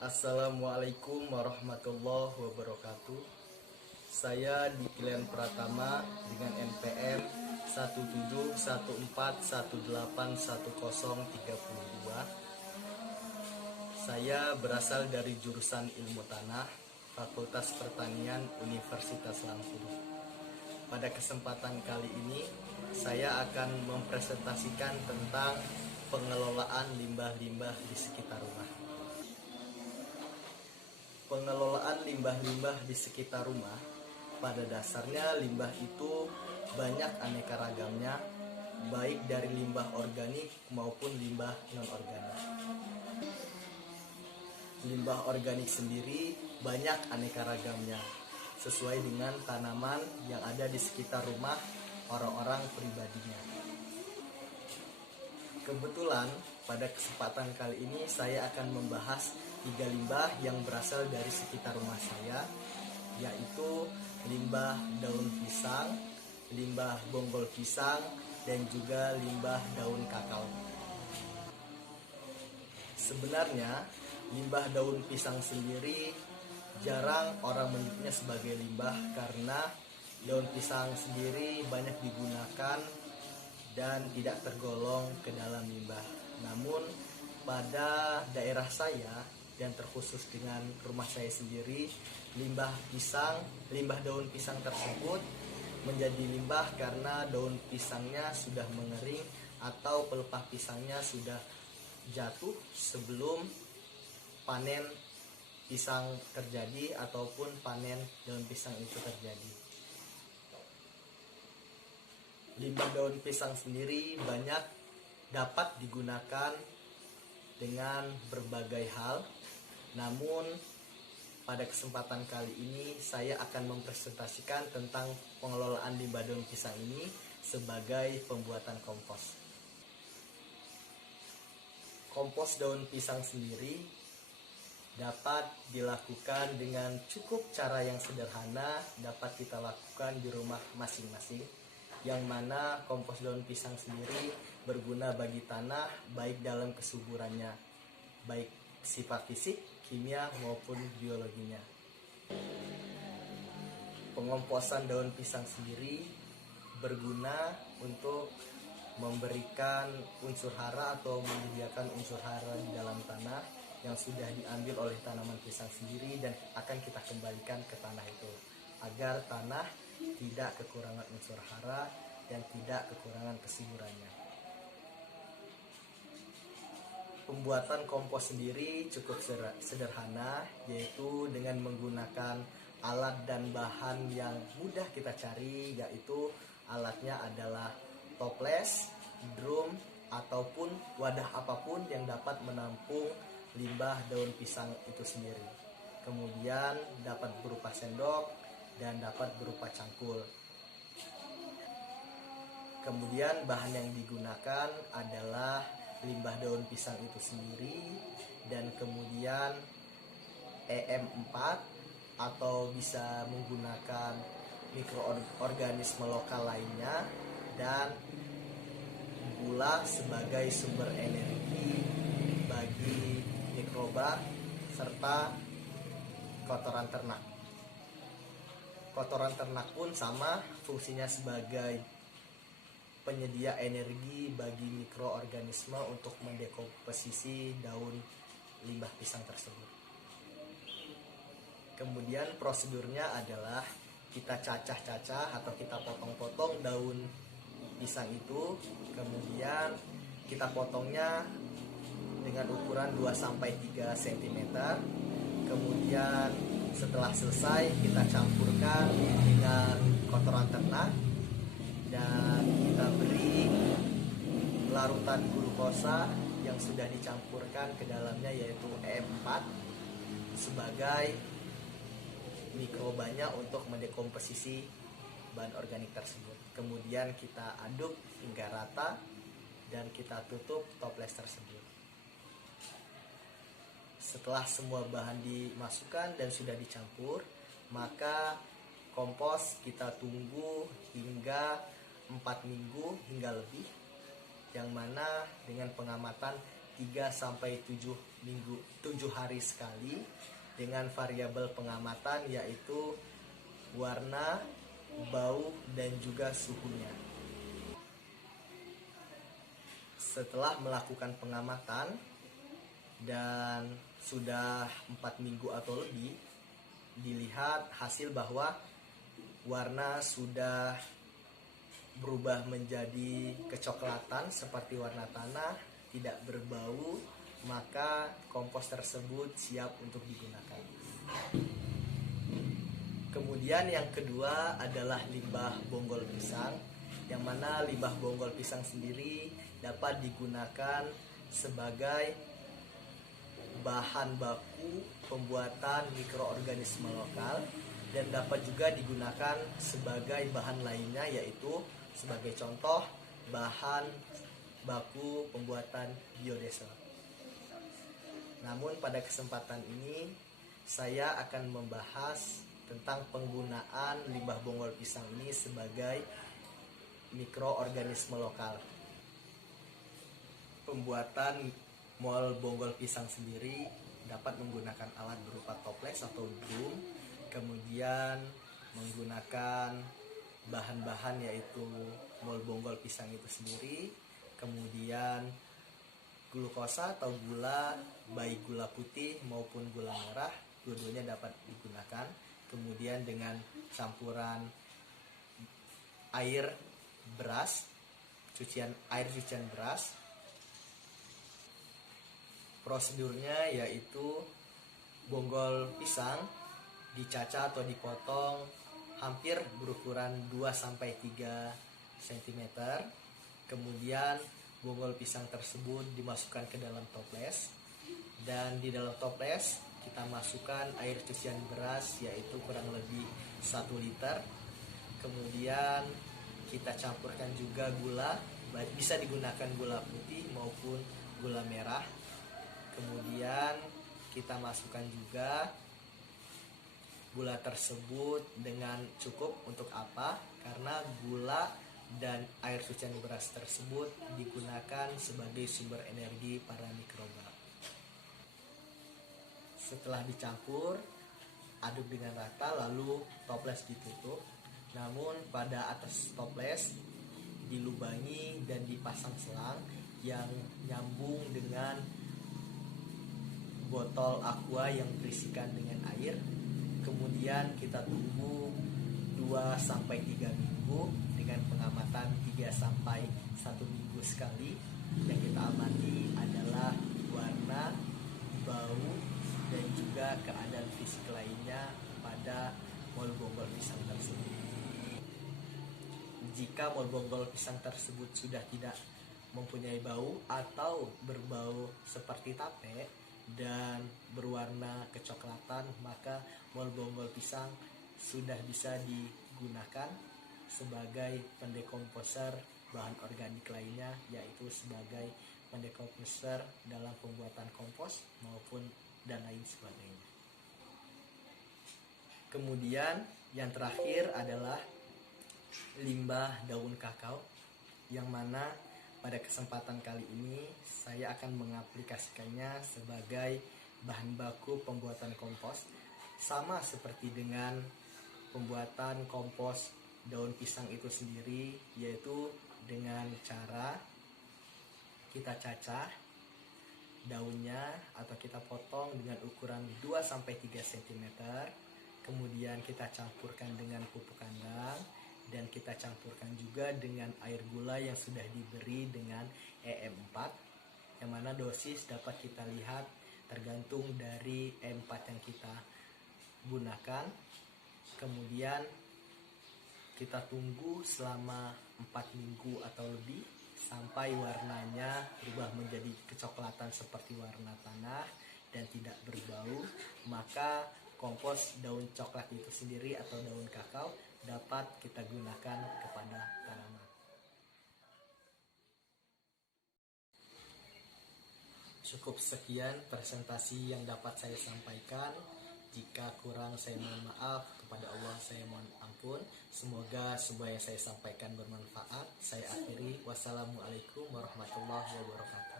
Assalamualaikum warahmatullahi wabarakatuh. Saya Dikilen Pratama dengan NPM 17141811032. Saya berasal dari jurusan Ilmu Tanah, Fakultas Pertanian Universitas Lampung. Pada kesempatan kali ini, saya akan mempresentasikan tentang pengelolaan limbah-limbah di sekitar rumah. Pengelolaan limbah-limbah di sekitar rumah, pada dasarnya limbah itu banyak aneka ragamnya, baik dari limbah organik maupun limbah non-organik. Limbah organik sendiri banyak aneka ragamnya, sesuai dengan tanaman yang ada di sekitar rumah orang-orang pribadinya. Kebetulan pada kesempatan kali ini saya akan membahas 3 limbah yang berasal dari sekitar rumah saya, yaitu limbah daun pisang, limbah bonggol pisang, dan juga limbah daun kakao. Sebenarnya limbah daun pisang sendiri jarang orang menyebutnya sebagai limbah karena daun pisang sendiri banyak digunakan dan tidak tergolong ke dalam limbah. Namun pada daerah saya dan terkhusus dengan rumah saya sendiri, limbah daun pisang tersebut menjadi limbah karena daun pisangnya sudah mengering atau pelepah pisangnya sudah jatuh sebelum panen pisang terjadi ataupun panen daun pisang itu terjadi. Limbah daun pisang sendiri banyak dapat digunakan dengan berbagai hal. Namun pada kesempatan kali ini saya akan mempresentasikan tentang pengelolaan limbah daun pisang ini sebagai pembuatan kompos. Kompos daun pisang sendiri dapat dilakukan dengan cukup cara yang sederhana, dapat kita lakukan di rumah masing-masing, yang mana kompos daun pisang sendiri berguna bagi tanah baik dalam kesuburannya, baik sifat fisik, kimia maupun biologinya. Pengomposan daun pisang sendiri berguna untuk memberikan unsur hara atau menyediakan unsur hara di dalam tanah yang sudah diambil oleh tanaman pisang sendiri dan akan kita kembalikan ke tanah itu, agar tanah tidak kekurangan unsur hara dan tidak kekurangan kesuburannya. Pembuatan kompos sendiri cukup sederhana, yaitu dengan menggunakan alat dan bahan yang mudah kita cari, yaitu alatnya adalah toples, drum, ataupun wadah apapun yang dapat menampung limbah daun pisang itu sendiri. Kemudian dapat berupa sendok dan dapat berupa cangkul. Kemudian bahan yang digunakan adalah limbah daun pisang itu sendiri, dan kemudian EM4 atau bisa menggunakan mikroorganisme lokal lainnya, dan gula sebagai sumber energi bagi mikroba serta kotoran ternak. Kotoran ternak pun sama, fungsinya sebagai penyedia energi bagi mikroorganisme untuk mendekomposisi daun limbah pisang tersebut. Kemudian prosedurnya adalah kita cacah-cacah atau kita potong-potong daun pisang itu, kemudian kita potongnya dengan ukuran 2-3 cm. Kemudian setelah selesai kita campurkan dengan kotoran ternak dan kita beri larutan glukosa yang sudah dicampurkan ke dalamnya, yaitu E4, sebagai mikrobanya untuk mendekomposisi bahan organik tersebut. Kemudian kita aduk hingga rata dan kita tutup toples tersebut. Setelah semua bahan dimasukkan dan sudah dicampur, maka kompos kita tunggu hingga 4 minggu hingga lebih, yang mana dengan pengamatan 3 sampai 7 minggu 7 hari sekali dengan variabel pengamatan yaitu warna, bau, dan juga suhunya. Setelah melakukan pengamatan dan sudah 4 minggu atau lebih, dilihat hasil bahwa warna sudah berubah menjadi kecoklatan seperti warna tanah, tidak berbau, maka kompos tersebut siap untuk digunakan. Kemudian yang kedua adalah limbah bonggol pisang, yang mana limbah bonggol pisang sendiri dapat digunakan sebagai bahan baku pembuatan mikroorganisme lokal dan dapat juga digunakan sebagai bahan lainnya, yaitu sebagai contoh bahan baku pembuatan biodiesel. Namun pada kesempatan ini saya akan membahas tentang penggunaan limbah bonggol pisang ini sebagai mikroorganisme lokal. Pembuatan mol bonggol pisang sendiri dapat menggunakan alat berupa toples atau drum, kemudian menggunakan bahan-bahan yaitu mol bonggol pisang itu sendiri, kemudian glukosa atau gula, baik gula putih maupun gula merah, dua-duanya dapat digunakan. Kemudian dengan campuran air cucian beras. Prosedurnya yaitu bonggol pisang dicacah atau dipotong hampir berukuran 2-3 cm. Kemudian bonggol pisang tersebut dimasukkan ke dalam toples, dan di dalam toples kita masukkan air cucian beras yaitu kurang lebih 1 liter. Kemudian kita campurkan juga gula, bisa digunakan gula putih maupun gula merah. Kemudian kita masukkan juga gula tersebut dengan cukup. Untuk apa? Karena gula dan air cucian beras tersebut digunakan sebagai sumber energi para mikroba. Setelah dicampur, aduk dengan rata, lalu toples ditutup. Namun pada atas toples dilubangi dan dipasang selang yang nyambung dengan botol aqua yang berisikan dengan air. Kemudian kita tunggu 2-3 minggu dengan pengamatan 3-1 minggu sekali. Yang kita amati adalah warna, bau, dan juga keadaan fisik lainnya pada mol bonggol pisang tersebut. Jika mol bonggol pisang tersebut sudah tidak mempunyai bau atau berbau seperti tape dan berwarna kecoklatan, maka mol bonggol pisang sudah bisa digunakan sebagai pendekomposer bahan organik lainnya, yaitu sebagai pendekomposer dalam pembuatan kompos maupun dan lain sebagainya. Kemudian yang terakhir adalah limbah daun kakao, yang mana pada kesempatan kali ini saya akan mengaplikasikannya sebagai bahan baku pembuatan kompos, sama seperti dengan pembuatan kompos daun pisang itu sendiri, yaitu dengan cara kita cacah daunnya atau kita potong dengan ukuran 2-3 cm. Kemudian kita campurkan dengan pupuk kandang, dan kita campurkan juga dengan air gula yang sudah diberi dengan EM4, yang mana dosis dapat kita lihat tergantung dari E4 yang kita gunakan. Kemudian kita tunggu selama 4 minggu atau lebih sampai warnanya berubah menjadi kecoklatan seperti warna tanah dan tidak berbau, maka kompos daun coklat itu sendiri atau daun kakao dapat kita gunakan kepada tanaman. Cukup sekian presentasi yang dapat saya sampaikan. Jika kurang saya mohon maaf, kepada Allah saya mohon ampun. Semoga semua yang saya sampaikan bermanfaat. Saya akhiri, wassalamualaikum warahmatullahi wabarakatuh.